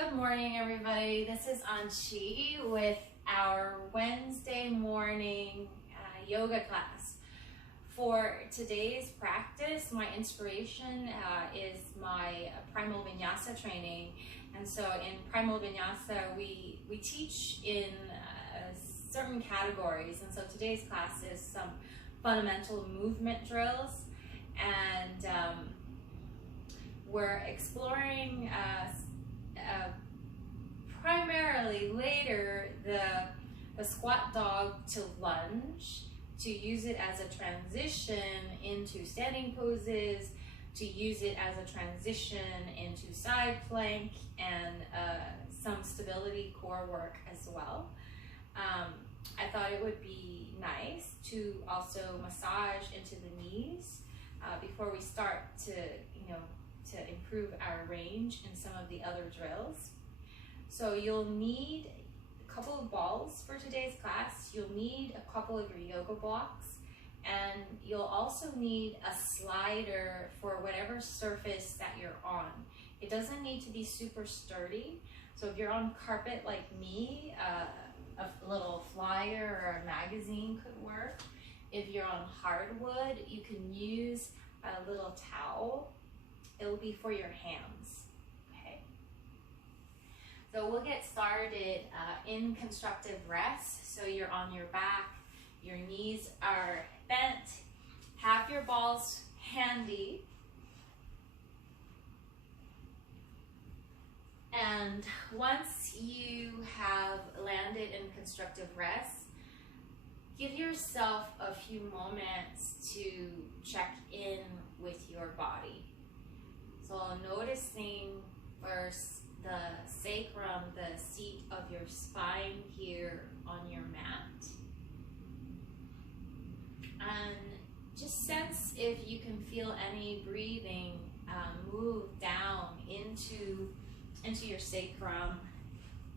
Good morning, everybody. This is Anchi with our Wednesday morning yoga class. For today's practice, my inspiration is my Primal Vinyasa training. And so in Primal Vinyasa, we teach in certain categories. And so today's class is some fundamental movement drills. And we're exploring primarily later the squat dog to lunge, to use it as a transition into standing poses, to use it as a transition into side plank and some stability core work as well. I thought it would be nice to also massage into the knees before we start to improve our range in some of the other drills. So you'll need a couple of balls for today's class. You'll need a couple of your yoga blocks, and you'll also need a slider for whatever surface that you're on. It doesn't need to be super sturdy. So if you're on carpet like me, a little flyer or a magazine could work. If you're on hardwood, you can use a little towel. It'll be for your hands, okay? So we'll get started in constructive rest. So you're on your back, your knees are bent, have your balls handy. And once you have landed in constructive rest, give yourself a few moments to check in with your body. So noticing first the sacrum, the seat of your spine here on your mat. And just sense if you can feel any breathing move down into your sacrum,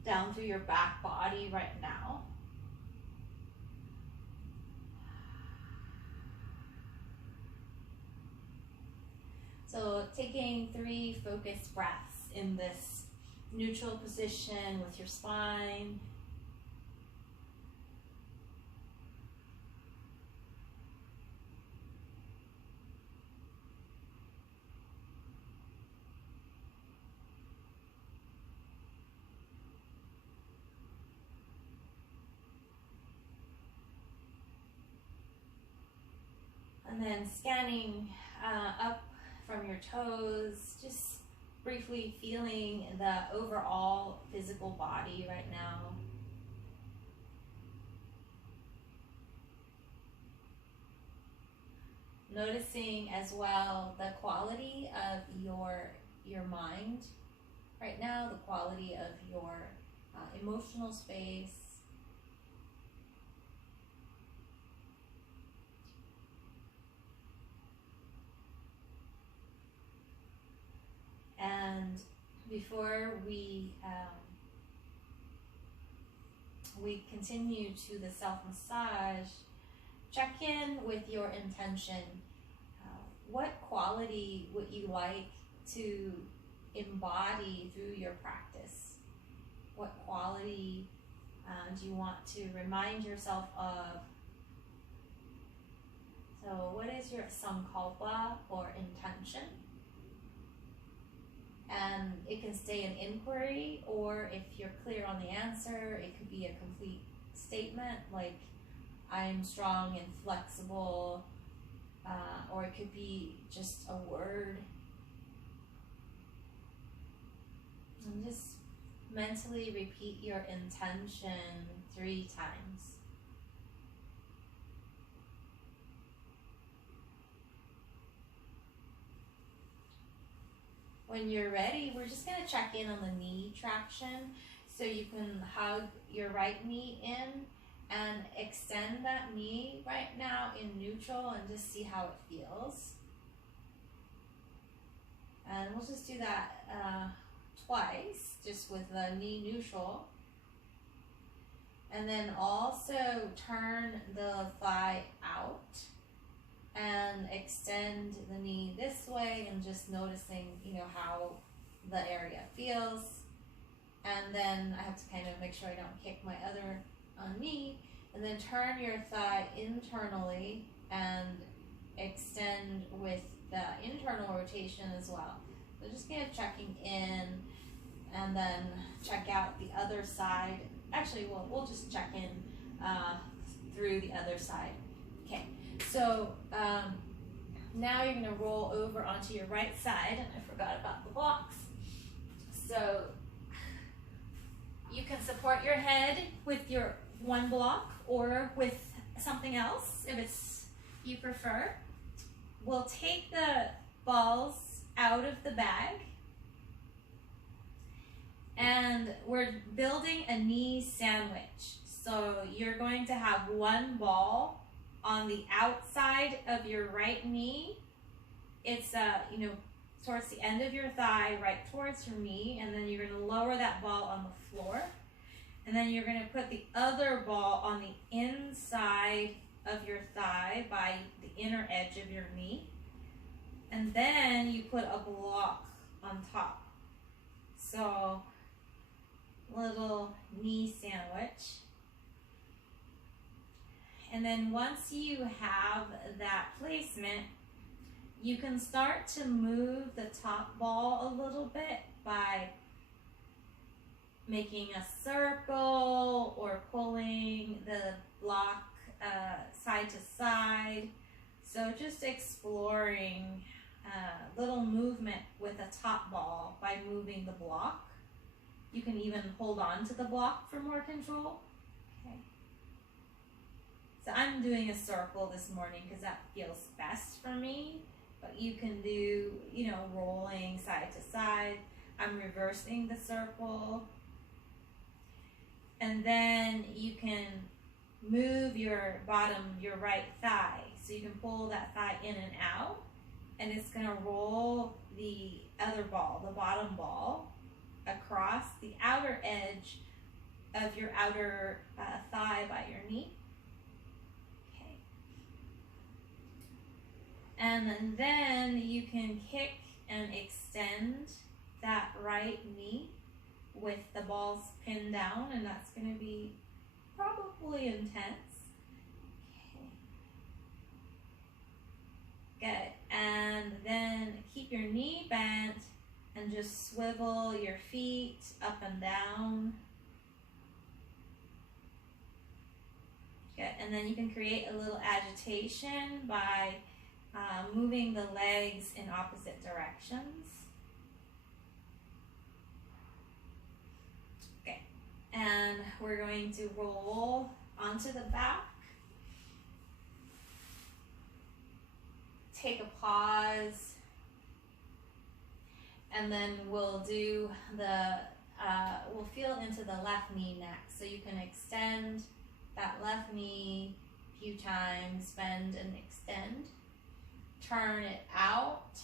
down through your back body right now. So taking 3 focused breaths in this neutral position with your spine. And then scanning up from your toes, just briefly feeling the overall physical body right now. Noticing as well the quality of your mind right now, the quality of your emotional space. And before we continue to the self-massage, check in with your intention. What quality would you like to embody through your practice? What quality do you want to remind yourself of? So what is your sankalpa or intention? And it can stay an inquiry, or if you're clear on the answer, it could be a complete statement like, I'm strong and flexible, or it could be just a word. And just mentally repeat your intention 3 times. When you're ready, we're just going to check in on the knee traction. So you can hug your right knee in and extend that knee right now in neutral and just see how it feels. And we'll just do that twice, just with the knee neutral. And then also turn the thigh out and extend the knee this way and just noticing, how the area feels. And then I have to kind of make sure I don't kick my other knee. And then turn your thigh internally and extend with the internal rotation as well. So just kind of checking in, and then check out the other side. Actually, we'll just check in through the other side. Okay, so now you're going to roll over onto your right side, and I forgot about the blocks. So you can support your head with your one block or with something else if it's you prefer. We'll take the balls out of the bag, and we're building a knee sandwich. So you're going to have one ball on the outside of your right knee. It's towards the end of your thigh, right towards your knee, and then you're going to lower that ball on the floor. And then you're going to put the other ball on the inside of your thigh by the inner edge of your knee. And then you put a block on top. So, little knee sandwich. And then once you have that placement, you can start to move the top ball a little bit by making a circle or pulling the block side to side. So just exploring little movement with a top ball by moving the block. You can even hold on to the block for more control. Okay. So I'm doing a circle this morning because that feels best for me. But you can do, rolling side to side. I'm reversing the circle. And then you can move your right thigh. So you can pull that thigh in and out. And it's going to roll the other ball, the bottom ball, across the outer edge of your outer thigh by your knee. Okay. And then you can kick and extend that right knee with the balls pinned down, and that's going to be probably intense. Good. And then keep your knee bent and just swivel your feet up and down. Good. And then you can create a little agitation by moving the legs in opposite directions. Okay. And we're going to roll onto the back. Take a pause, and then we'll do we'll feel into the left knee next. So you can extend that left knee a few times, bend and extend. Turn it out,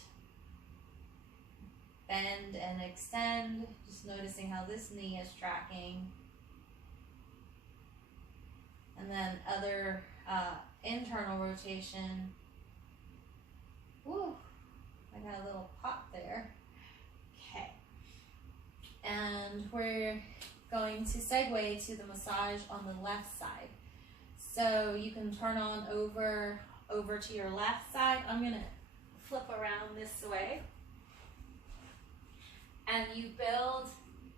bend and extend, just noticing how this knee is tracking. And then other internal rotation. Woo, I got a little pop there. Okay. And we're going to segue to the massage on the left side. So you can turn on over to your left side. I'm going to flip around this way. And you build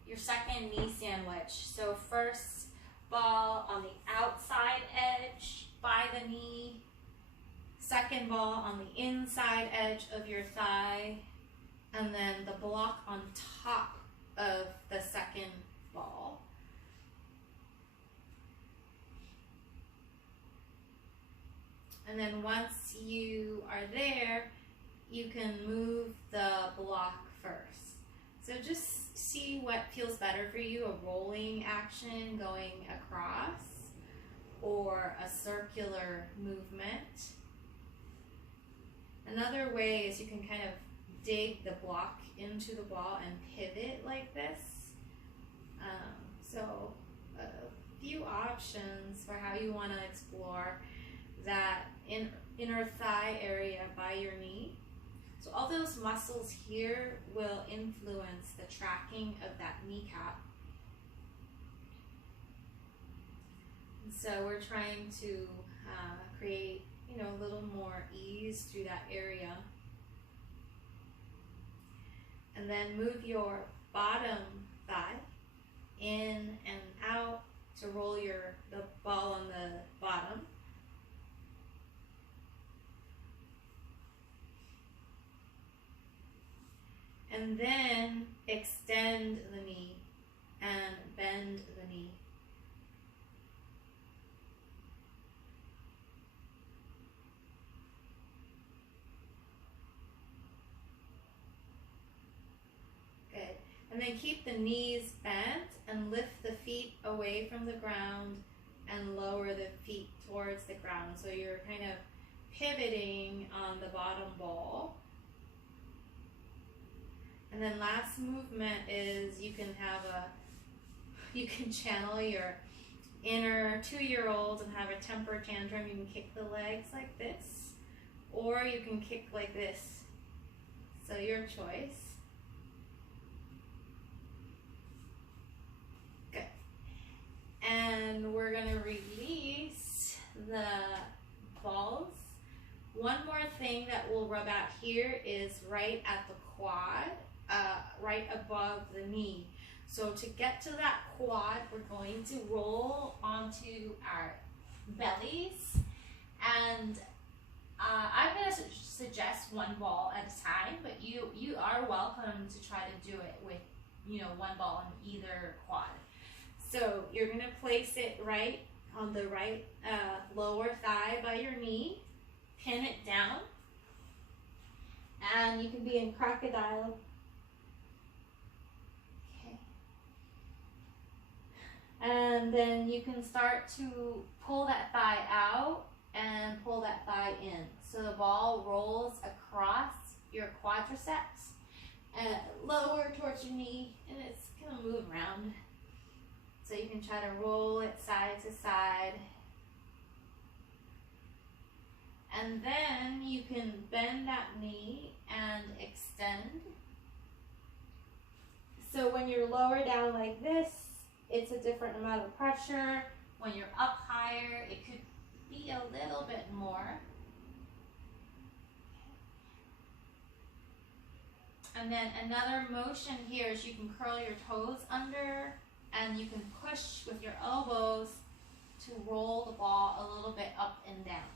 your second knee sandwich. So first ball on the outside edge by the knee. Second ball on the inside edge of your thigh, and then the block on top of the second ball. And then once you are there, you can move the block first. So just see what feels better for you, a rolling action going across or a circular movement. Another way is you can kind of dig the block into the ball and pivot like this. So a few options for how you want to explore that inner thigh area by your knee. So all those muscles here will influence the tracking of that kneecap. So we're trying to create, a little more ease through that area. And then move your bottom thigh in and out to roll the ball on the bottom. And then extend the knee and bend the knee. Good. And then keep the knees bent and lift the feet away from the ground and lower the feet towards the ground. So you're kind of pivoting on the bottom ball. And then last movement is you can channel your inner 2-year-old and have a temper tantrum. You can kick the legs like this, or you can kick like this. So your choice. Good. And we're gonna release the balls. One more thing that will rub out here is right at the quad. Right above the knee. So to get to that quad, we're going to roll onto our bellies, and I'm going to suggest one ball at a time, but you are welcome to try to do it with one ball on either quad. So you're going to place it right on the right lower thigh by your knee, pin it down, and you can be in crocodile. And then you can start to pull that thigh out and pull that thigh in. So the ball rolls across your quadriceps and lower towards your knee, and it's gonna move around. So you can try to roll it side to side. And then you can bend that knee and extend. So when you're lower down like this, it's a different amount of pressure. When you're up higher, it could be a little bit more. And then another motion here is you can curl your toes under, and you can push with your elbows to roll the ball a little bit up and down.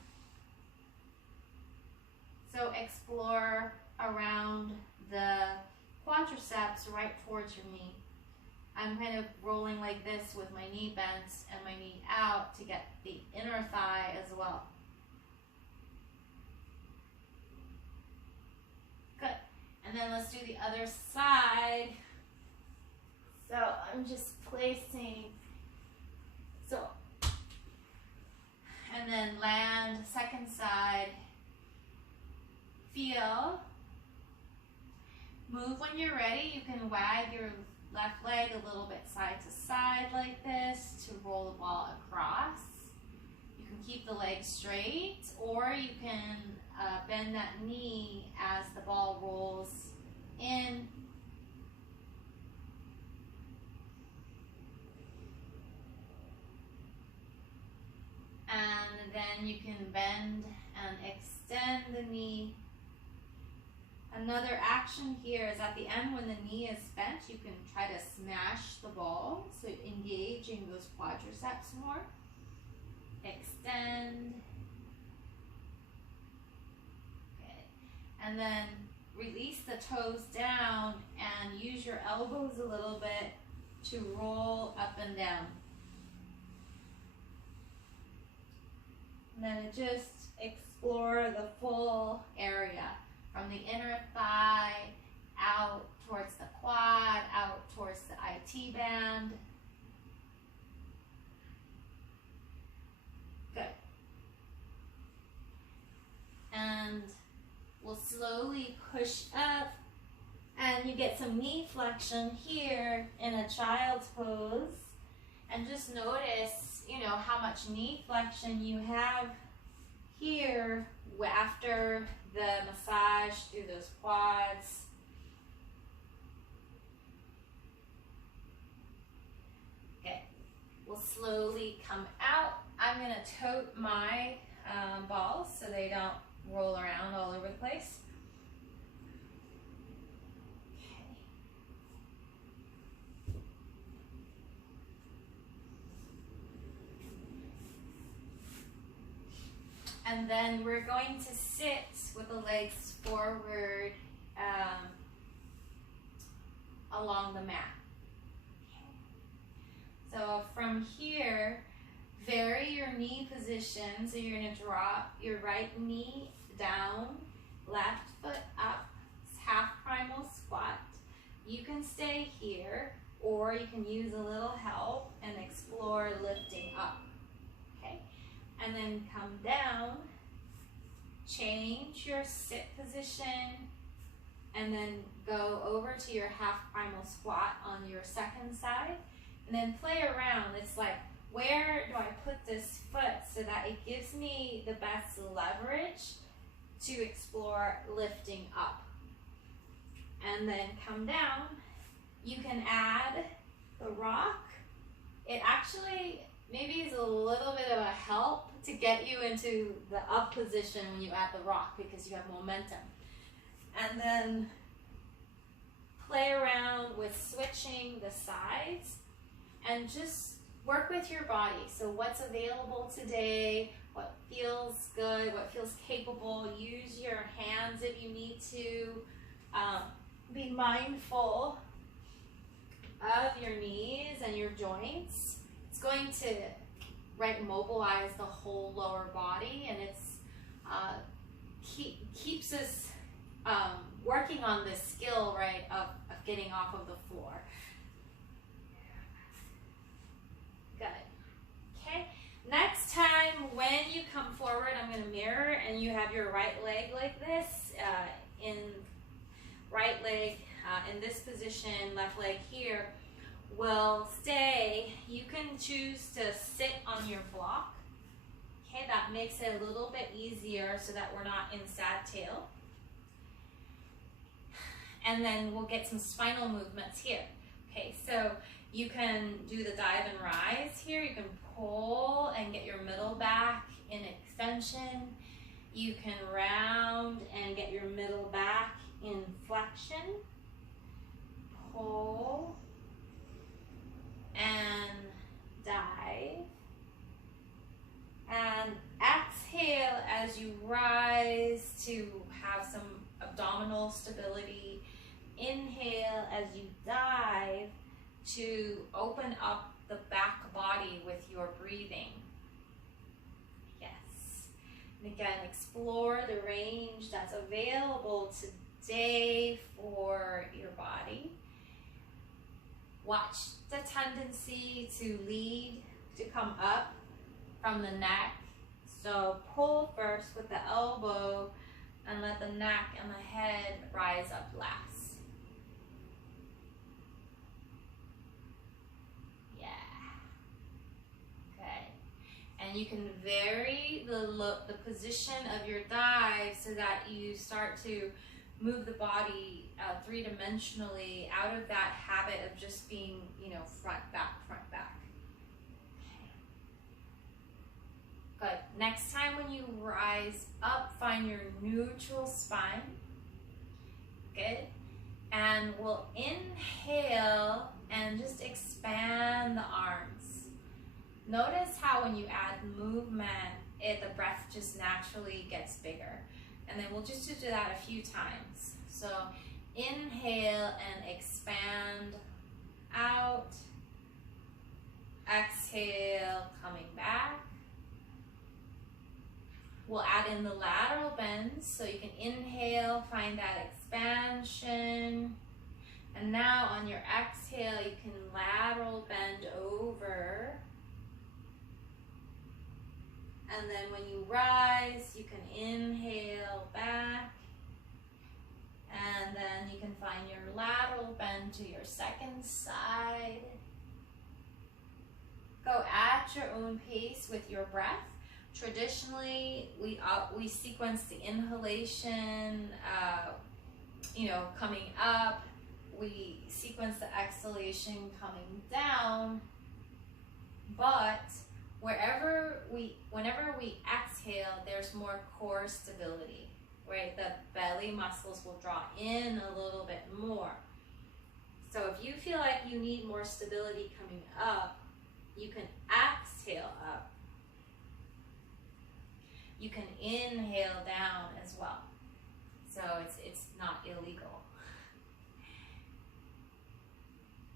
So explore around the quadriceps right towards your knee. I'm kind of rolling like this with my knee bent and my knee out to get the inner thigh as well. Good. And then let's do the other side. So I'm just placing, and then land, second side, feel. Move when you're ready. You can wag your left leg a little bit side to side like this to roll the ball across. You can keep the leg straight, or you can bend that knee as the ball rolls in. And then you can bend and extend the knee. Another action here is at the end when the knee is bent, you can try to smash the ball, so engaging those quadriceps more. Extend. Okay. And then release the toes down and use your elbows a little bit to roll up and down. And then just explore the full area. From the inner thigh, out towards the quad, out towards the IT band. Good. And we'll slowly push up, and you get some knee flexion here in a child's pose. And just notice, how much knee flexion you have here after the massage through those quads. Okay, we'll slowly come out I'm gonna tote my balls so they don't roll around all over the place. Okay. And then we're going to sit with the legs forward along the mat. So from here, vary your knee position. So you're going to drop your right knee down, left foot up, half primal squat. You can stay here, or you can use a little help and explore lifting up. Okay, and then come down, change your sit position, and then go over to your half primal squat on your second side, and then play around. It's like, where do I put this foot so that it gives me the best leverage to explore lifting up? And then come down. You can add the rock. It actually maybe is a little bit of a help to get you into the up position when you add the rock, because you have momentum. And then play around with switching the sides and just work with your body. So what's available today, what feels good, what feels capable. Use your hands if you need to. Be mindful of your knees and your joints. It's going to mobilize the whole lower body, and it's keeps us working on this skill, of getting off of the floor. Good. Okay. Next time when you come forward, I'm going to mirror, and you have your right leg like this, right leg in this position, left leg here will stay. You can choose to sit on your block. Okay, that makes it a little bit easier so that we're not in sad tail. And then we'll get some spinal movements here. Okay, so you can do the dive and rise here. You can pull and get your middle back in extension. You can round and get your middle back in flexion. Pull and dive. And exhale as you rise to have some abdominal stability. Inhale as you dive to open up the back body with your breathing. Yes. And again, explore the range that's available today for your body. Watch the tendency to lead, to come up from the neck. So pull first with the elbow and let the neck and the head rise up last. Yeah. Okay. And you can vary the position of your dive so that you start to move the body three-dimensionally out of that habit of just being, front, back, front, back. Okay. Good. Next time when you rise up, find your neutral spine. Good. And we'll inhale and just expand the arms. Notice how when you add movement, the breath just naturally gets bigger. And then we'll just do that a few times. So inhale and expand out. Exhale, coming back. We'll add in the lateral bends. So you can inhale, find that expansion. And now on your exhale, you can lateral bend over. And then when you rise, you can inhale back. And then you can find your lateral bend to your second side. Go at your own pace with your breath. Traditionally, we sequence the inhalation, coming up. We sequence the exhalation coming down. But whenever we exhale, there's more core stability, right? The belly muscles will draw in a little bit more. So if you feel like you need more stability coming up, you can exhale up. You can inhale down as well. So it's not illegal.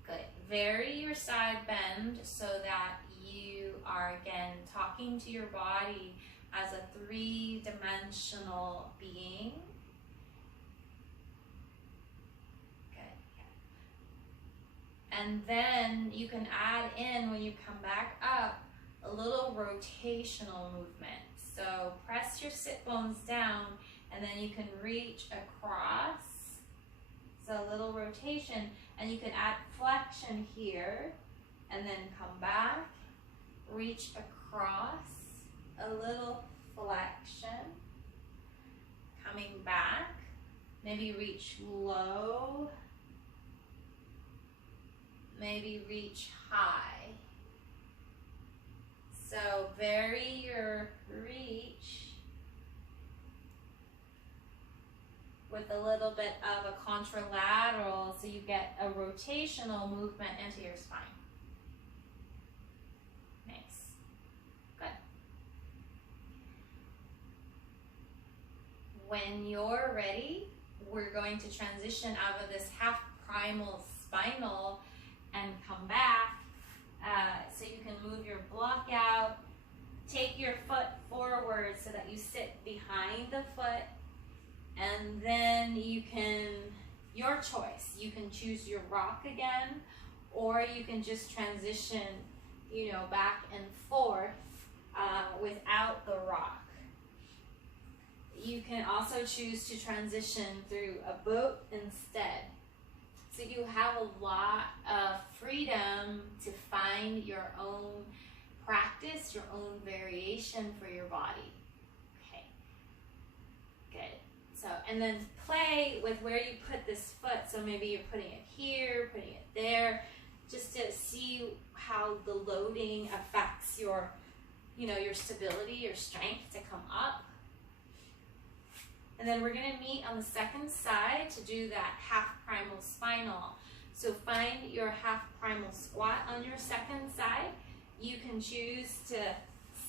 Good. Vary your side bend so that you are, again, talking to your body as a three-dimensional being. Good. And then you can add in, when you come back up, a little rotational movement. So press your sit bones down, and then you can reach across. So a little rotation, and you can add flexion here, and then come back, reach across, a little flexion, coming back, maybe reach low, maybe reach high. So vary your reach with a little bit of a contralateral, so you get a rotational movement into your spine. Nice. Good. When you're ready, we're going to transition out of this half primal spinal and come back. So you can move your block out, take your foot forward so that you sit behind the foot, and then you can, your choice, you can choose your rock again, or you can just transition, you know, back and forth without the rock. You can also choose to transition through a boat instead. So you have a lot of freedom to find your own practice, your own variation for your body. Okay, good. So, and then play with where you put this foot. So maybe you're putting it here, putting it there, just to see how the loading affects your, you know, your stability, your strength to come up. And then we're going to meet on the second side to do that half primal spinal. So find your half primal squat on your second side. You can choose to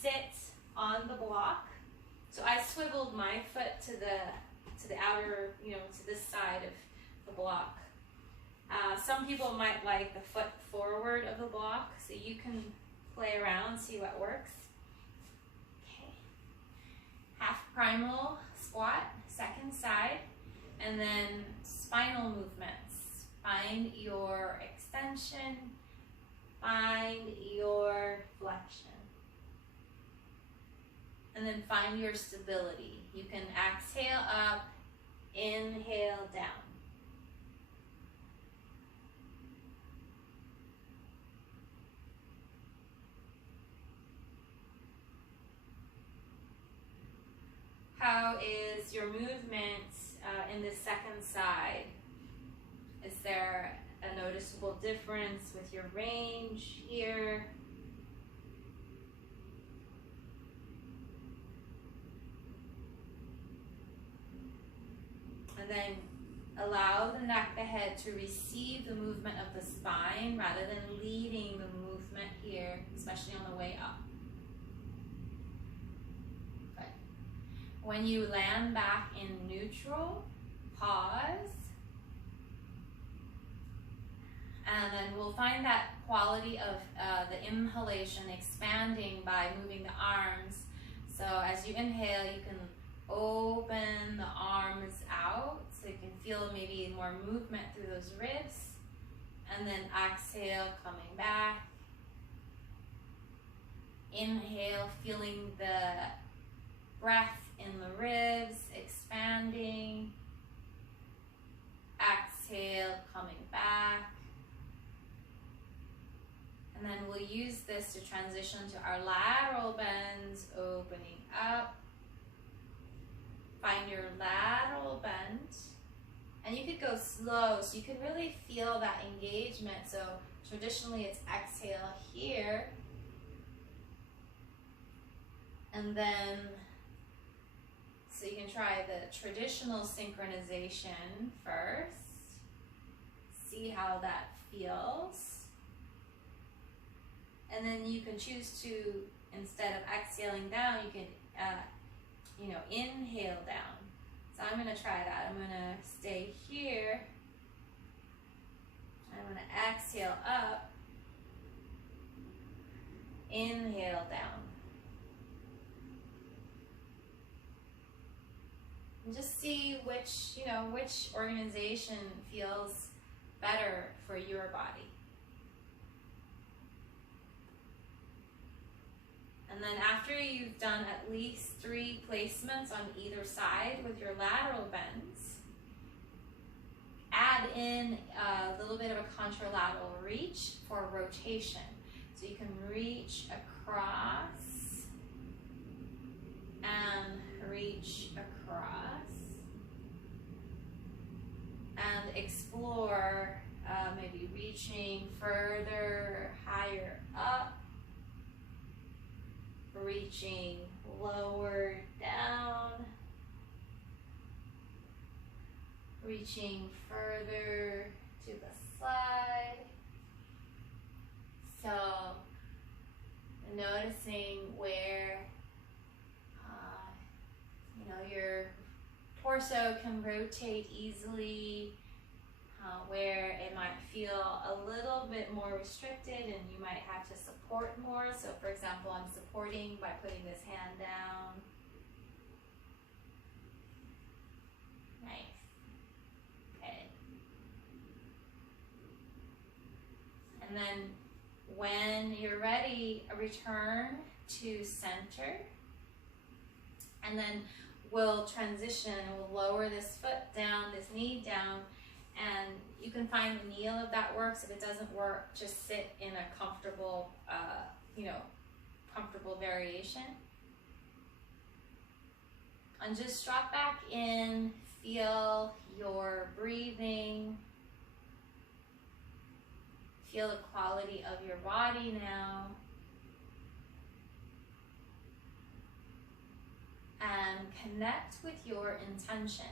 sit on the block. So I swiveled my foot to the outer, you know, to this side of the block. Some people might like the foot forward of the block, so you can play around, see what works. Okay. Half primal squat, second side, and then spinal movements. Find your extension, find your flexion, and then find your stability. You can exhale up, inhale down. How is your movement in the second side? Is there a noticeable difference with your range here? And then allow the neck, the head to receive the movement of the spine rather than leading the movement here, especially on the way up. Good. When you land back in neutral, pause. And then we'll find that quality of the inhalation expanding by moving the arms. So as you inhale, you can open the arms out so you can feel maybe more movement through those ribs. And then exhale, coming back. Inhale, feeling the breath in the ribs, expanding. Exhale, coming back. And then we'll use this to transition to our lateral bends, opening up. Find your lateral bend. And you could go slow, so you can really feel that engagement. So traditionally it's exhale here. And then, so you can try the traditional synchronization first. See how that feels. And then you can choose to, instead of exhaling down, you can, inhale down. So I'm gonna try that. I'm gonna stay here. I'm gonna exhale up. Inhale down. And just see which organization feels better for your body. And then after you've done at least 3 placements on either side with your lateral bends, add in a little bit of a contralateral reach for rotation. So you can reach across and reach across and explore maybe reaching further, higher up, reaching lower down, reaching further to the side. So noticing where your torso can rotate easily, where it might feel a little bit more restricted and you might have to support more. So for example, I'm supporting by putting this hand down. Nice. Okay. And then when you're ready, return to center. And then we'll transition, we'll lower this foot down, this knee down, and you can find the kneel if that works. If it doesn't work, just sit in a comfortable, comfortable variation. And just drop back in, feel your breathing, feel the quality of your body now. And connect with your intention.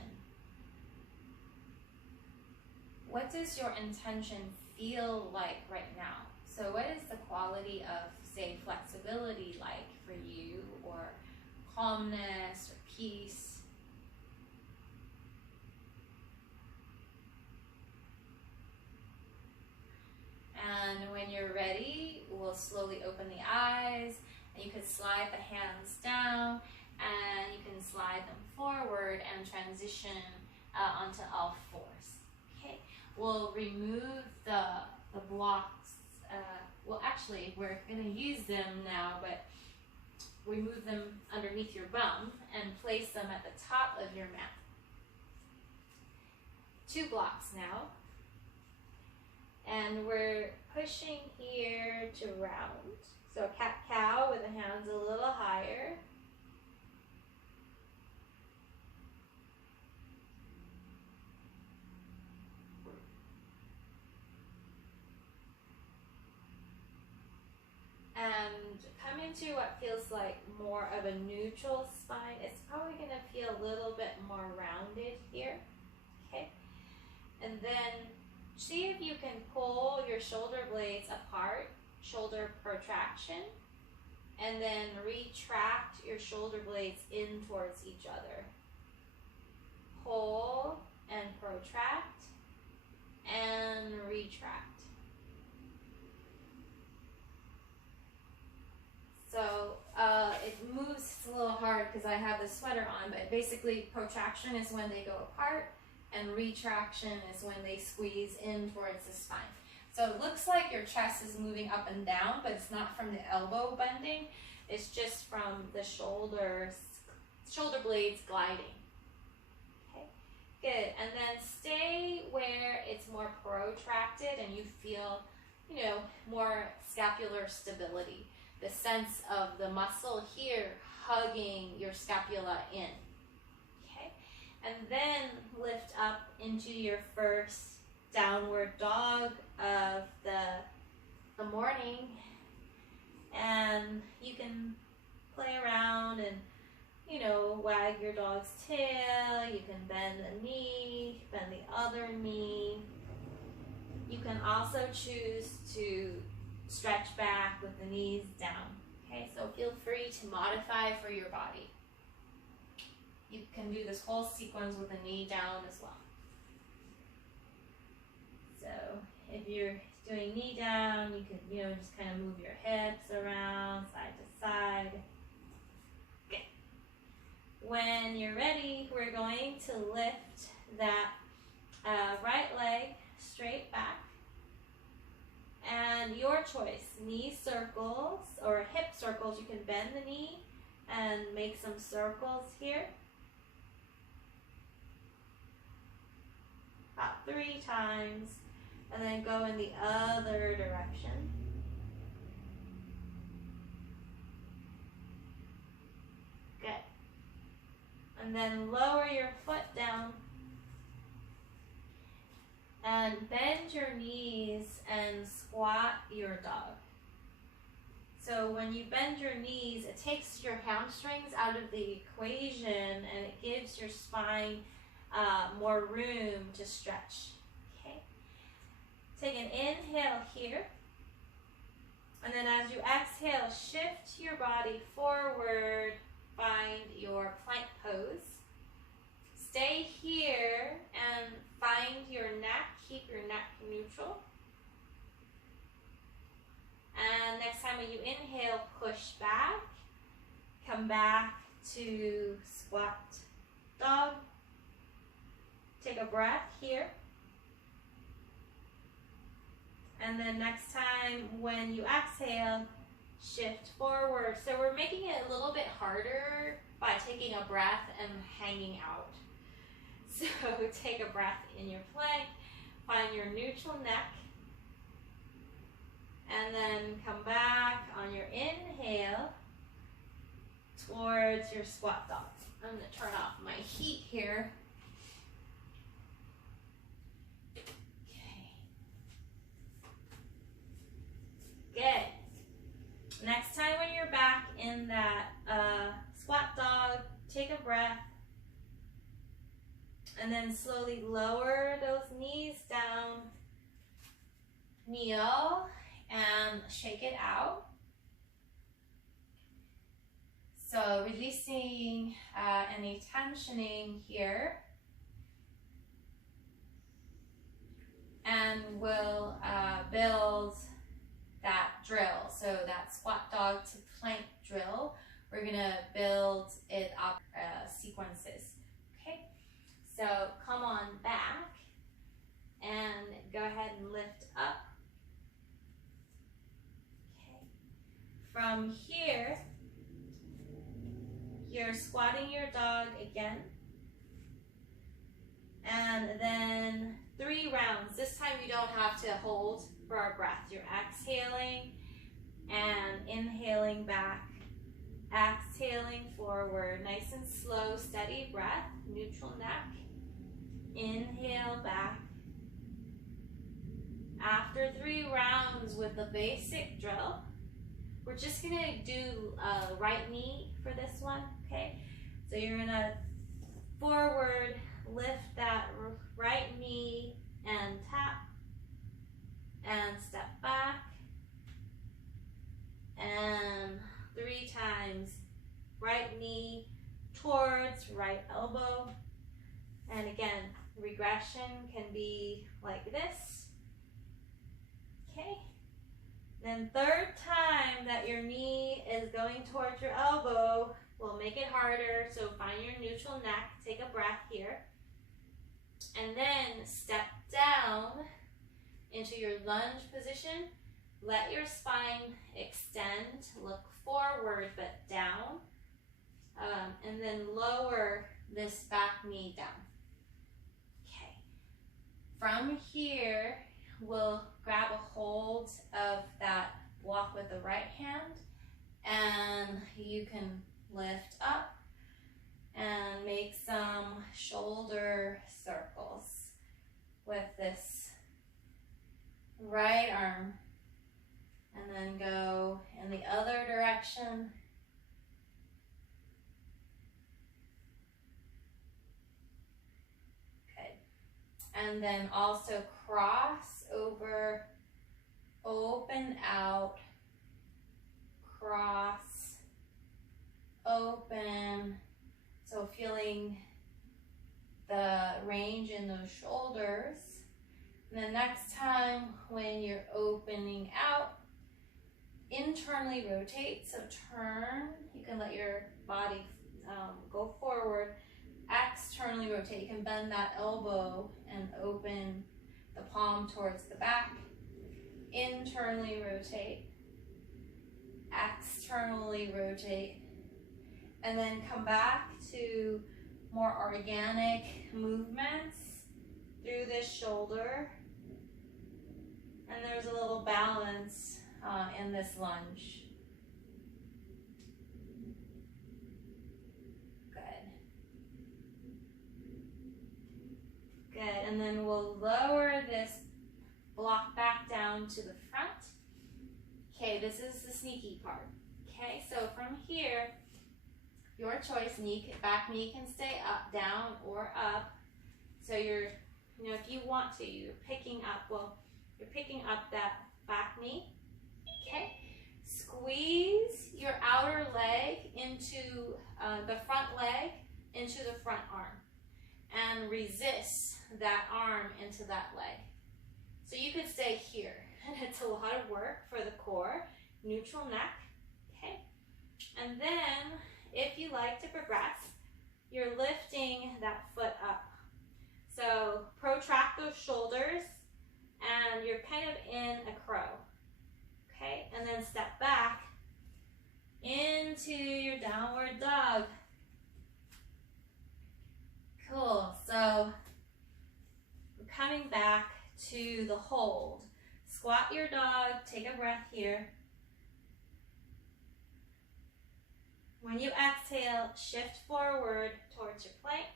What does your intention feel like right now? So what is the quality of, say, flexibility like for you, or calmness or peace? And when you're ready, we'll slowly open the eyes, and you can slide the hands down, and you can slide them forward and transition onto all fours. Okay, we'll remove the blocks. Well, actually, we're going to use them now, but remove them underneath your bum and place them at the top of your mat. 2 blocks now. And we're pushing here to round. So cat-cow with the hands a little higher. And come into what feels like more of a neutral spine. It's probably going to feel a little bit more rounded here. Okay. And then see if you can pull your shoulder blades apart, shoulder protraction, and then retract your shoulder blades in towards each other. Pull and protract and retract. So it moves a little hard because I have the sweater on, but basically protraction is when they go apart and retraction is when they squeeze in towards the spine. So it looks like your chest is moving up and down, but it's not from the elbow bending. It's just from the shoulder blades gliding. Okay, good. And then stay where it's more protracted and you feel, more scapular stability. The sense of the muscle here hugging your scapula in. Okay, and then lift up into your first downward dog of the morning, and you can play around and, you know, wag your dog's tail. You can bend a knee, bend the other knee. You can also choose to stretch back with the knees down. Okay, so feel free to modify for your body. You can do this whole sequence with the knee down as well. So if you're doing knee down, you can, you know, just kind of move your hips around side to side. Okay. When you're ready, we're going to lift that right leg straight back. And your choice, knee circles or hip circles. You can bend the knee and make some circles here. About 3 times. And then go in the other direction. Good. And then lower your foot down. And bend your knees and squat your dog. So when you bend your knees, it takes your hamstrings out of the equation and it gives your spine more room to stretch. Okay. Take an inhale here. And then as you exhale, shift your body forward. Find your plank pose. Stay here and find your neck. Keep your neck neutral. And next time when you inhale, push back. Come back to squat dog. Take a breath here. And then next time when you exhale, shift forward. So we're making it a little bit harder by taking a breath and hanging out. So take a breath in your plank, find your neutral neck, and then come back on your inhale towards your squat dog. I'm going to turn off my heat here. Okay. Good. Next time when you're back in that squat dog, take a breath. And then slowly lower those knees down, kneel, and shake it out. So releasing any tensioning here. And we'll build that drill. So that squat dog to plank drill, we're gonna build it up sequences. Okay. So come on back and go ahead and lift up. Okay. From here, you're squatting your dog again. And then 3 rounds. This time you don't have to hold for our breath. You're exhaling and inhaling back. Exhaling forward. Nice and slow, steady breath. Neutral neck. Inhale back. After 3 rounds with the basic drill, we're just gonna do right knee for this one, okay? So you're gonna forward, lift that right knee and tap, and step back, and 3 times, right knee towards right elbow, and again, regression can be like this. Okay. Then 3rd time that your knee is going towards your elbow, we'll make it harder. So find your neutral neck, take a breath here. And then step down into your lunge position. Let your spine extend, look forward but down. And then lower this back knee down. From here, we'll grab a hold of that block with the right hand, and you can lift up and make some shoulder circles with this right arm, and then go in the other direction and then also cross over, open out, cross, open. So feeling the range in those shoulders. And then next time when you're opening out, internally rotate. So turn, you can let your body go forward. Externally rotate, you can bend that elbow and open the palm towards the back. Internally rotate, externally rotate, and then come back to more organic movements through this shoulder. And there's a little balance in this lunge. Good, and then we'll lower this block back down to the front. Okay, this is the sneaky part. Okay, so from here, your choice, back knee can stay up, down, or up. So you're, if you want to, you're picking up that back knee. Okay, squeeze your outer leg into the front leg, into the front arm, and resist that arm into that leg. So you could stay here, and it's a lot of work for the core, neutral neck, okay? And then, if you like to progress, you're lifting that foot up. So protract those shoulders, and you're kind of in a crow, okay? And then step back into your downward dog. Cool, so we're coming back to the hold. Squat your dog, take a breath here. When you exhale, shift forward towards your plank.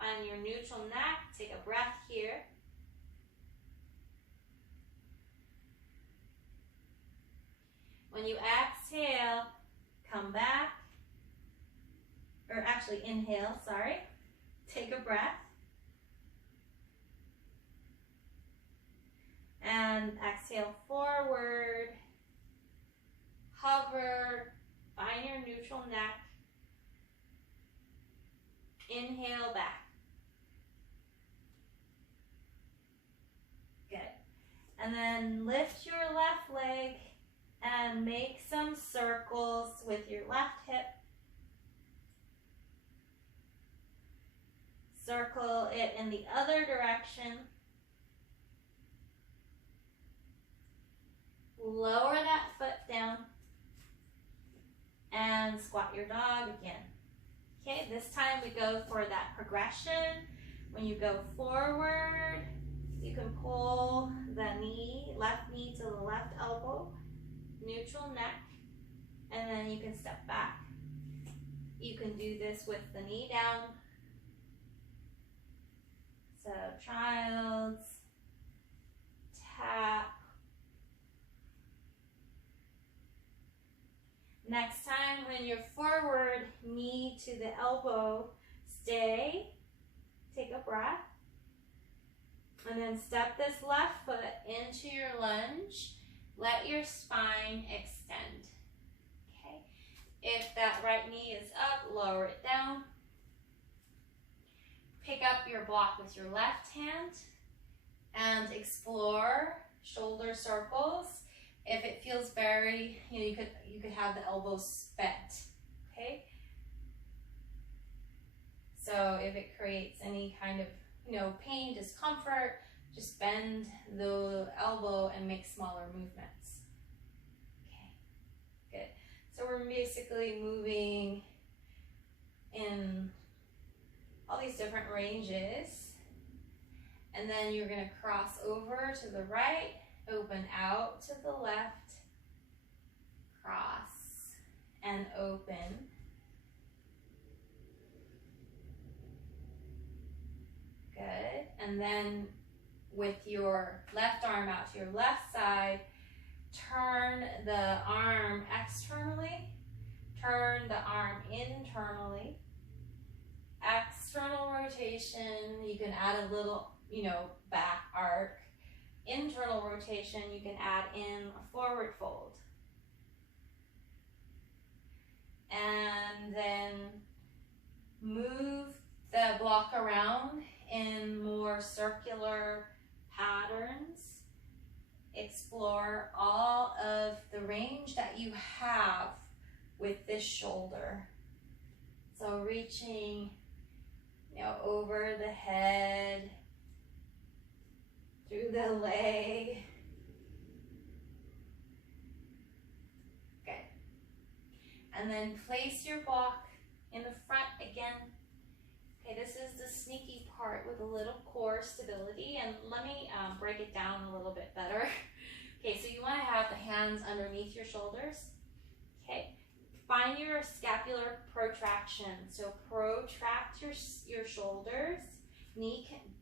On your neutral neck, take a breath here. When you exhale, come back, or actually inhale, sorry. Take a breath. And exhale forward, hover, find your neutral neck, inhale back. Good. And then lift your left leg and make some circles with your left hip. Circle it in the other direction. Lower that foot down and squat your dog again. Okay, this time we go for that progression. When you go forward, you can pull the knee, left knee to the left elbow, neutral neck, and then you can step back. You can do this with the knee down. So child's, tap. Next time when you're forward, knee to the elbow, stay, take a breath, and then step this left foot into your lunge. Let your spine extend, okay? If that right knee is up, lower it down. Pick up your block with your left hand and explore shoulder circles. If it feels very, you could have the elbows bent, okay? So if it creates any kind of, pain, discomfort, just bend the elbow and make smaller movements. Okay, good. So we're basically moving in all these different ranges. And then you're gonna cross over to the right, open out to the left, cross and open. Good. And then with your left arm out to your left side, turn the arm externally, turn the arm internally. External rotation, you can add a little, back arc. Internal rotation, you can add in a forward fold. And then move the block around in more circular patterns. Explore all of the range that you have with this shoulder. So reaching, over the head, through the leg. Good. And then place your block in the front again. Okay, this is the sneaky part with a little core stability, and let me break it down a little bit better. Okay, so you want to have the hands underneath your shoulders. Okay, find your scapular protraction. So protract your shoulders.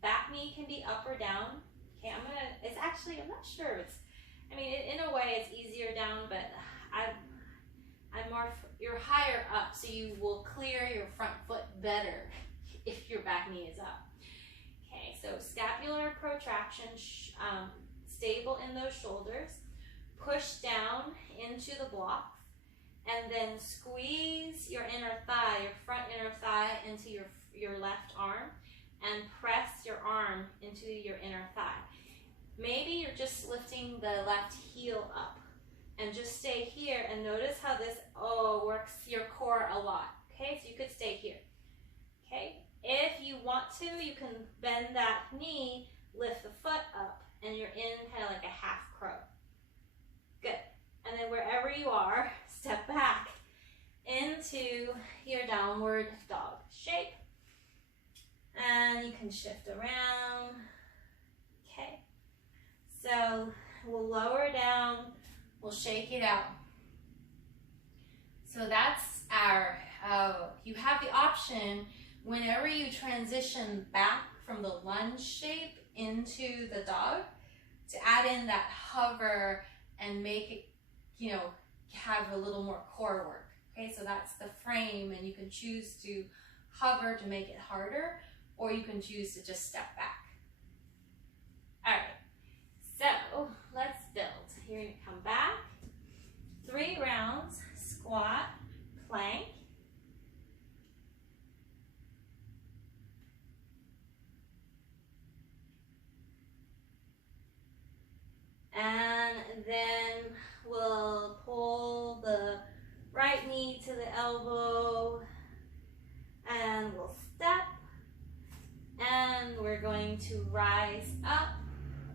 Back knee can be up or down. Okay, I'm not sure. In a way it's easier down, but you're higher up, so you will clear your front foot better if your back knee is up. Okay, so scapular protraction, stable in those shoulders. Push down into the blocks, and then squeeze your front inner thigh into your left arm, and press your arm into your inner thigh. Maybe you're just lifting the left heel up, and just stay here and notice how this works your core a lot. Okay, so you could stay here. Okay, if you want to, you can bend that knee, lift the foot up, and you're in kind of like a half crow. Good. And then wherever you are, step back into your downward dog shape. And you can shift around. Okay. So we'll lower down, we'll shake it out. So that's you have the option whenever you transition back from the lunge shape into the dog to add in that hover and make it, have a little more core work. Okay, so that's the frame, and you can choose to hover to make it harder, or you can choose to just step back. All right, so let's build. You're gonna come back, 3 rounds, squat, plank, and then we'll pull the right knee to the elbow, and we'll step, and we're going to rise up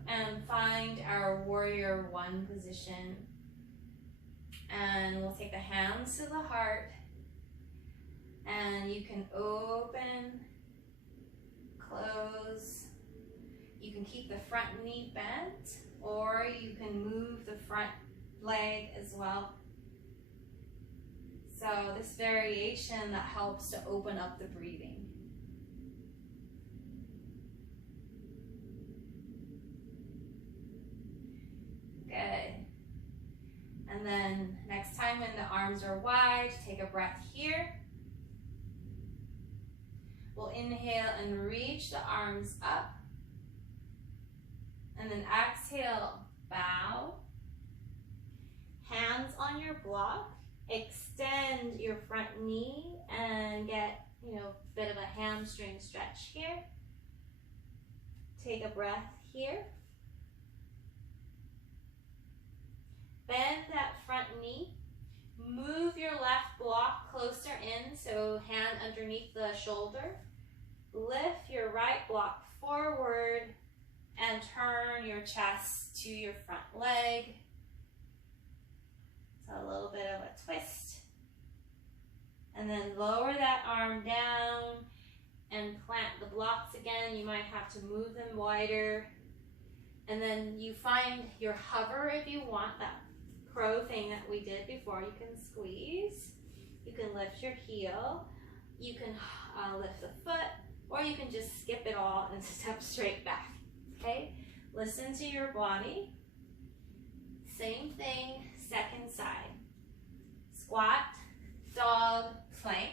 and find our warrior 1 position. And we'll take the hands to the heart, and you can open, close. You can keep the front knee bent, or you can move the front leg as well. So this variation that helps to open up the breathing. Good. And then next time when the arms are wide, take a breath here. We'll inhale and reach the arms up. And then exhale, bow. Hands on your block. Extend your front knee and get, a bit of a hamstring stretch here. Take a breath here. Bend that front knee. Move your left block closer in, so hand underneath the shoulder. Lift your right block forward and turn your chest to your front leg. So a little bit of a twist. And then lower that arm down and plant the blocks again. You might have to move them wider. And then you find your hover if you want, that crow thing that we did before. You can squeeze, you can lift your heel, you can lift the foot, or you can just skip it all and step straight back. Okay, listen to your body. Same thing, second side. Squat, dog, plank,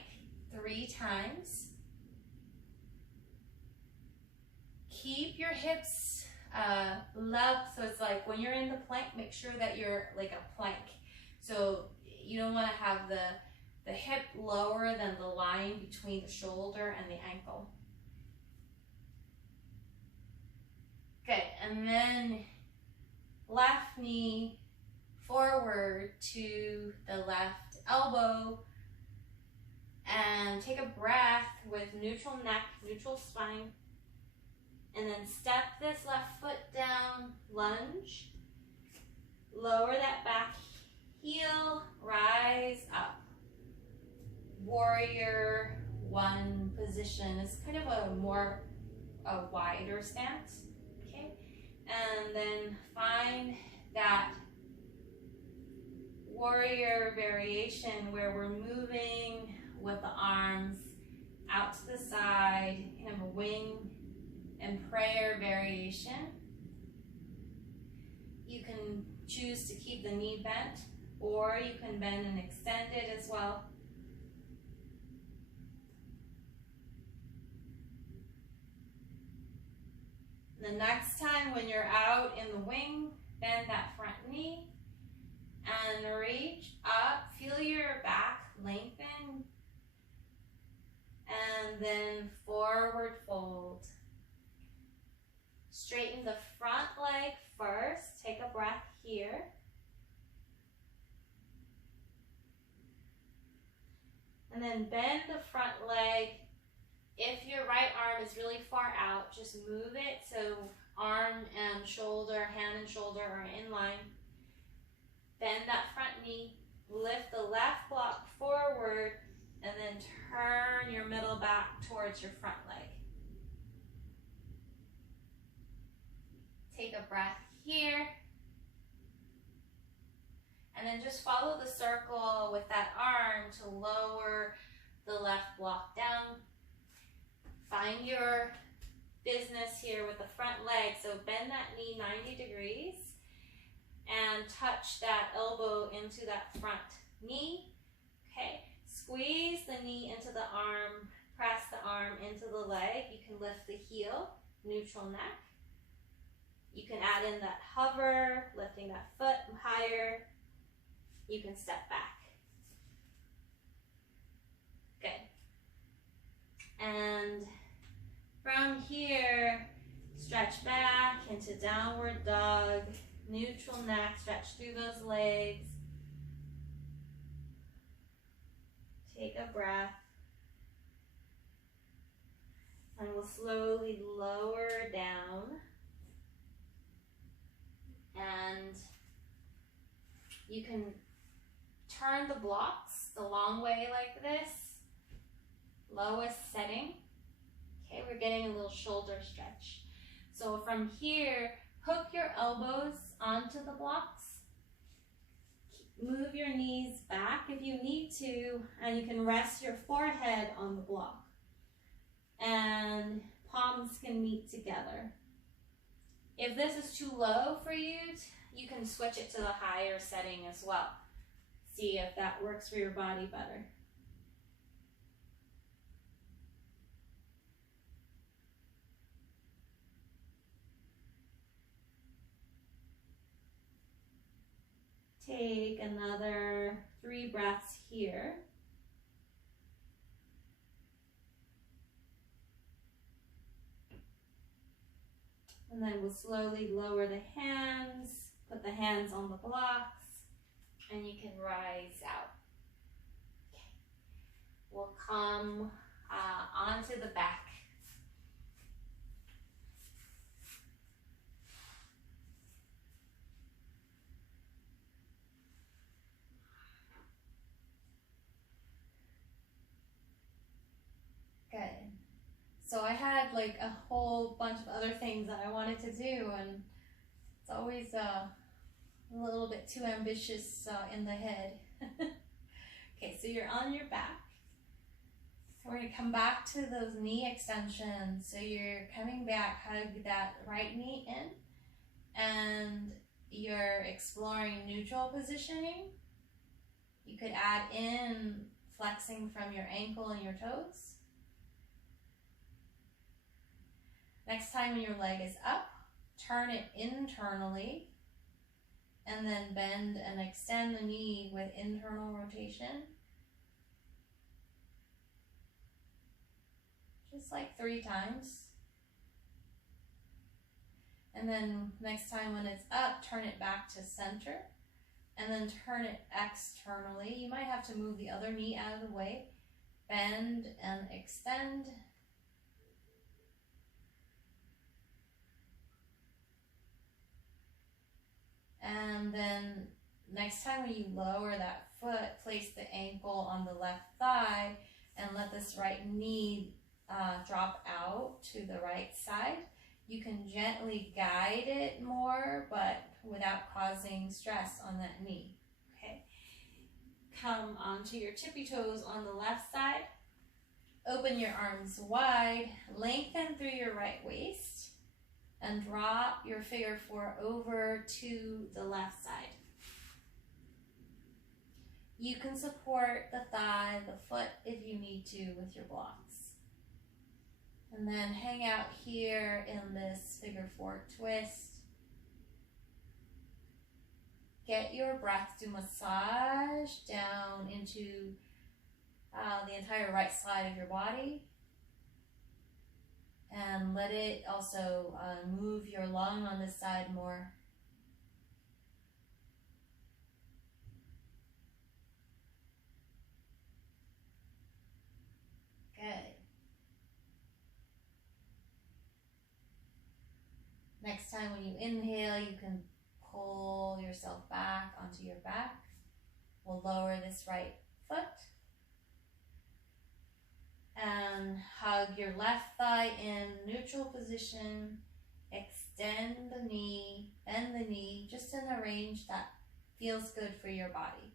3 times. keep your hips level. So it's like when you're in the plank, make sure that you're like a plank. So you don't want to have the hip lower than the line between the shoulder and the ankle. Good, and then left knee forward to the left elbow, and take a breath with neutral neck, neutral spine, and then step this left foot down, lunge, lower that back heel, rise up. Warrior one position is kind of a wider stance, okay? And then find that warrior variation where we're moving with the arms out to the side, kind of a wing and prayer variation. You can choose to keep the knee bent, or you can bend and extend it as well. The next time when you're out in the wing, bend that front knee and reach up, feel your back lengthen, and then forward fold. Straighten the front leg first, take a breath here. And then bend the front leg. If your right arm is really far out, just move it so arm and shoulder, hand and shoulder are in line. Bend that front knee, lift the left block forward, and then turn your middle back towards your front leg. Take a breath here. And then just follow the circle with that arm to lower the left block down. Find your business here with the front leg. So bend that knee 90 degrees and touch that elbow into that front knee. Okay, squeeze the knee into the arm, press the arm into the leg. You can lift the heel, neutral neck. You can add in that hover, lifting that foot higher. You can step back. Good. And from here, stretch back into downward dog, neutral neck, stretch through those legs. Take a breath. And we'll slowly lower down. And you can turn the blocks the long way like this. Lowest setting. Okay, we're getting a little shoulder stretch. So from here, hook your elbows onto the blocks. Move your knees back if you need to, and you can rest your forehead on the block. And palms can meet together. If this is too low for you, you can switch it to the higher setting as well. See if that works for your body better. Take another 3 breaths here. And then we'll slowly lower the hands, put the hands on the blocks, and you can rise out. Okay. We'll come onto the back. Good. So I had like a whole bunch of other things that I wanted to do, and it's always a little bit too ambitious in the head. Okay, so you're on your back. We're going to come back to those knee extensions. So you're coming back, hug that right knee in, and you're exploring neutral positioning. You could add in flexing from your ankle and your toes. Next time when your leg is up, turn it internally and then bend and extend the knee with internal rotation. Just like 3 times. And then next time when it's up, turn it back to center and then turn it externally. You might have to move the other knee out of the way. Bend and extend. And then next time when you lower that foot, place the ankle on the left thigh and let this right knee drop out to the right side. You can gently guide it more, but without causing stress on that knee. Okay. Come onto your tippy toes on the left side. Open your arms wide, lengthen through your right waist, and drop your figure 4 over to the left side. You can support the thigh, the foot, if you need to with your blocks. And then hang out here in this figure 4 twist. Get your breath to massage down into the entire right side of your body. And let it also move your lung on this side more. Good. Next time when you inhale, you can pull yourself back onto your back. We'll lower this right foot. And hug your left thigh in neutral position. Extend the knee, bend the knee, just in a range that feels good for your body.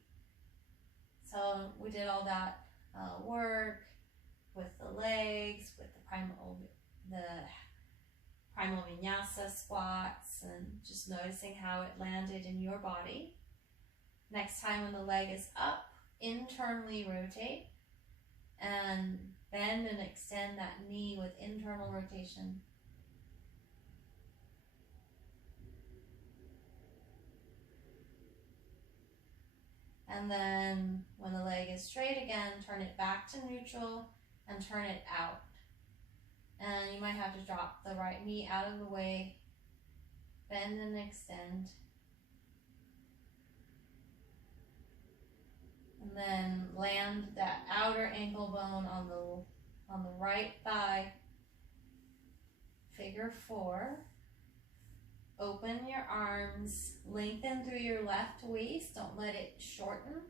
So we did all that work with the legs, with the Primal Vinyasa squats, and just noticing how it landed in your body. Next time when the leg is up, internally rotate and bend and extend that knee with internal rotation. And then when the leg is straight again, turn it back to neutral and turn it out. And you might have to drop the right knee out of the way, bend and extend. And then land that outer ankle bone on the right thigh. Figure 4. Open your arms, lengthen through your left waist, don't let it shorten.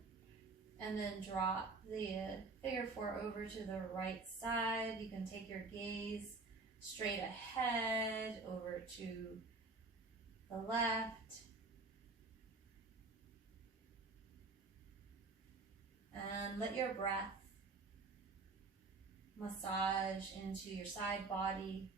And then drop the figure 4 over to the right side. You can take your gaze straight ahead, over to the left. And let your breath massage into your side body.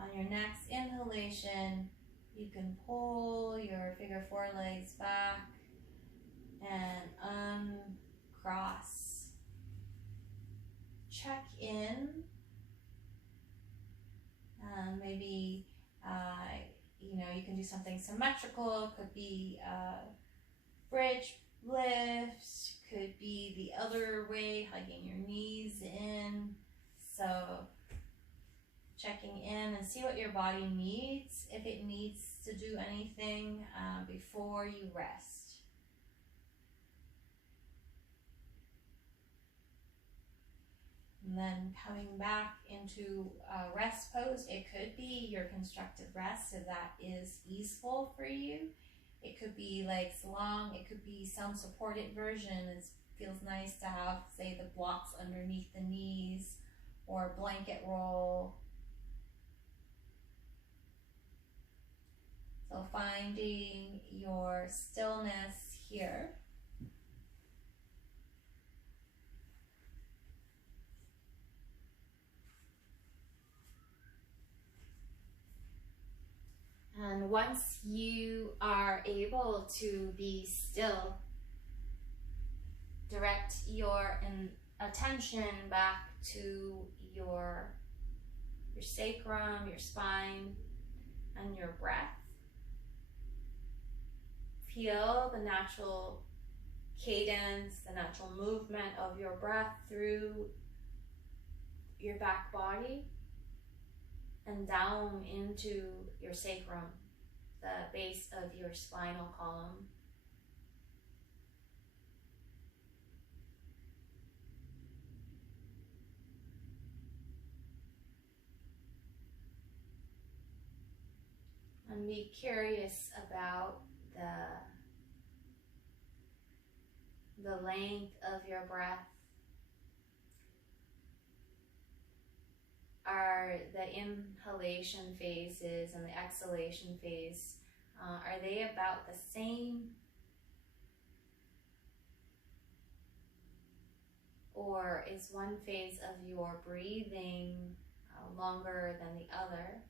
On your next inhalation, you can pull your figure 4 legs back and uncross. Check in. Maybe you can do something symmetrical. It could be bridge lift. Could be the other way, hugging your knees in. So checking in and see what your body needs, if it needs to do anything before you rest. And then coming back into rest pose, it could be your constructed rest if that is easeful for you. It could be legs long, it could be some supported version. It feels nice to have, say, the blocks underneath the knees or blanket roll. So finding your stillness here. And once you are able to be still, direct your attention back to your sacrum, your spine, and your breath. Feel the natural cadence, the natural movement of your breath through your back body and down into your sacrum, the base of your spinal column. And be curious about the length of your breath. Are the inhalation phases and the exhalation phase, are they about the same? Or is one phase of your breathing longer than the other?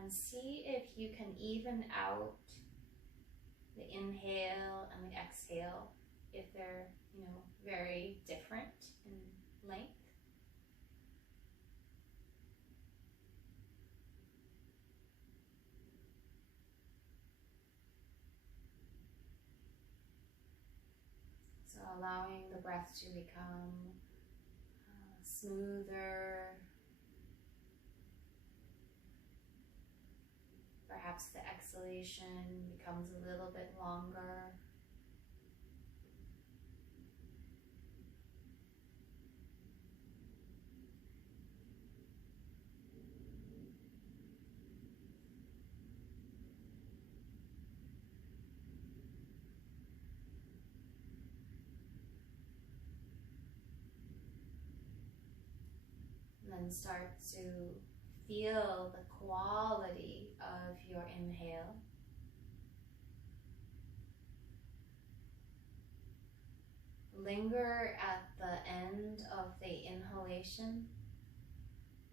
And see if you can even out the inhale and the exhale, if they're, very different in length. So allowing the breath to become smoother. Perhaps the exhalation becomes a little bit longer. And then start to feel the quality of your inhale. Linger at the end of the inhalation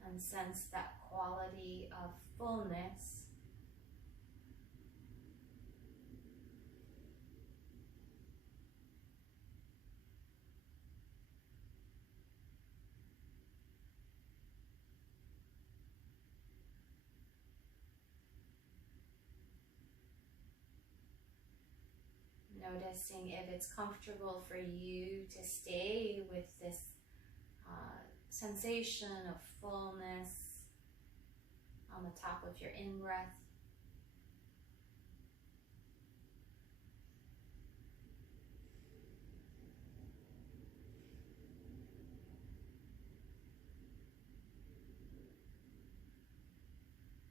and sense that quality of fullness. Noticing if it's comfortable for you to stay with this sensation of fullness on the top of your in-breath.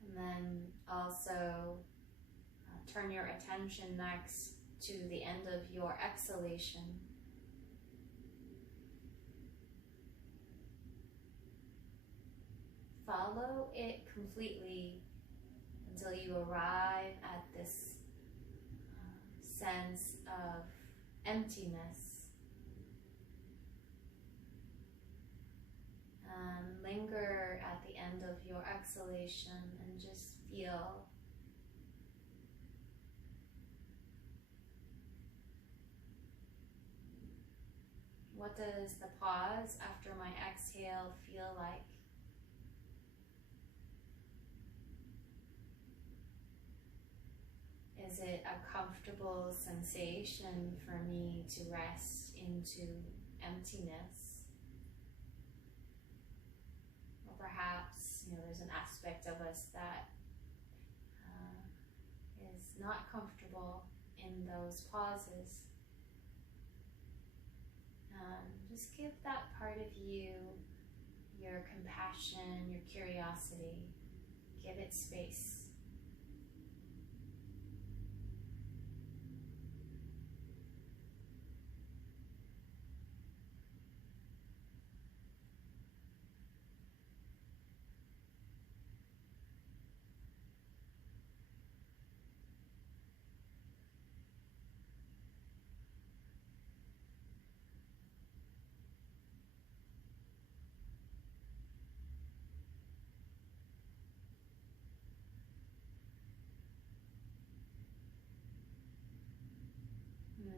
And then also turn your attention next to the end of your exhalation. Follow it completely until you arrive at this sense of emptiness. And linger at the end of your exhalation and just feel what does the pause after my exhale feel like? Is it a comfortable sensation for me to rest into emptiness? Or perhaps, there's an aspect of us that is not comfortable in those pauses. Just give that part of you your compassion, your curiosity. Give it space.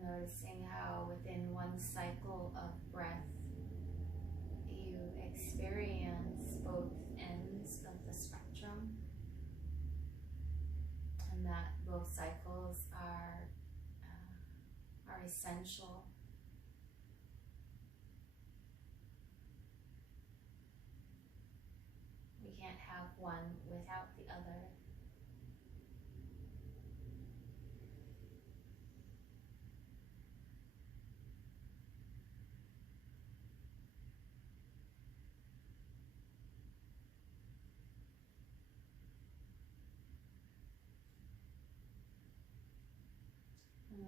noticing how within one cycle of breath you experience both ends of the spectrum, and that both cycles are essential. We can't have one without the other.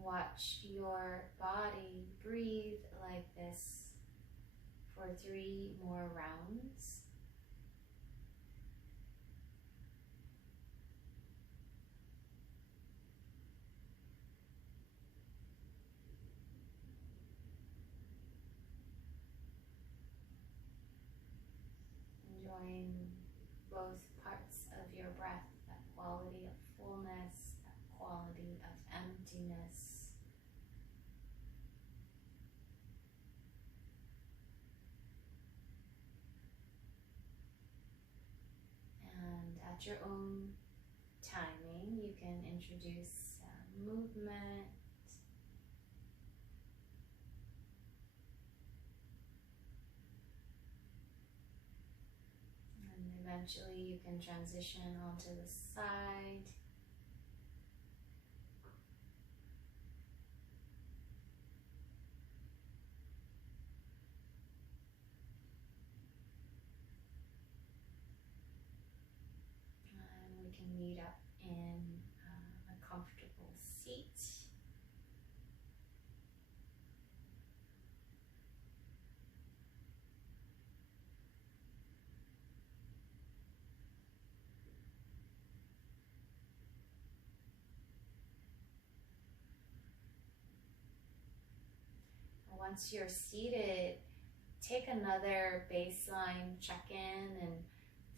Watch your body breathe like this for 3 more rounds. Enjoying both parts of your breath, that quality of fullness, that quality of emptiness. And at your own timing, you can introduce movement. And eventually you can transition onto the side. And we can meet up in a comfortable seat. Once you're seated, take another baseline check-in and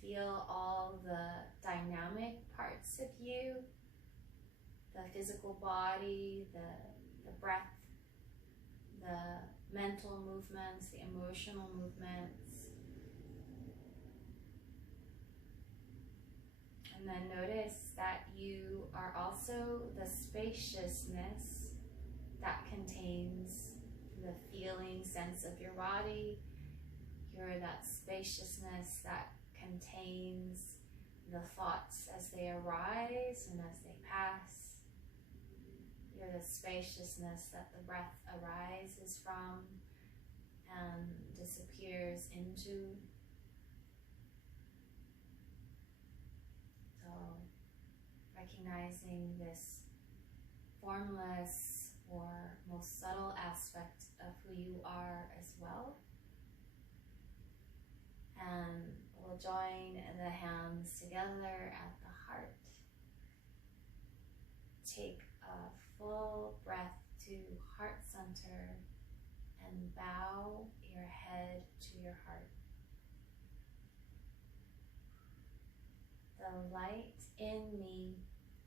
feel all the dynamic parts of you, the physical body, the breath, the mental movements, the emotional movements. And then notice that you are also the spaciousness that contains the feeling sense of your body. You're that spaciousness that contains the thoughts as they arise and as they pass. You're the spaciousness that the breath arises from and disappears into. So recognizing this formless or most subtle aspect of who you are as well. And we'll join the hands together at the heart. Take a full breath to heart center and bow your head to your heart. The light in me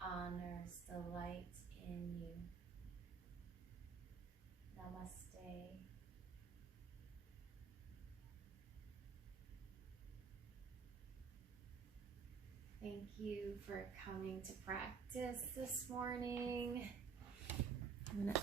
honors the light in you. Namaste. Thank you for coming to practice this morning. I'm gonna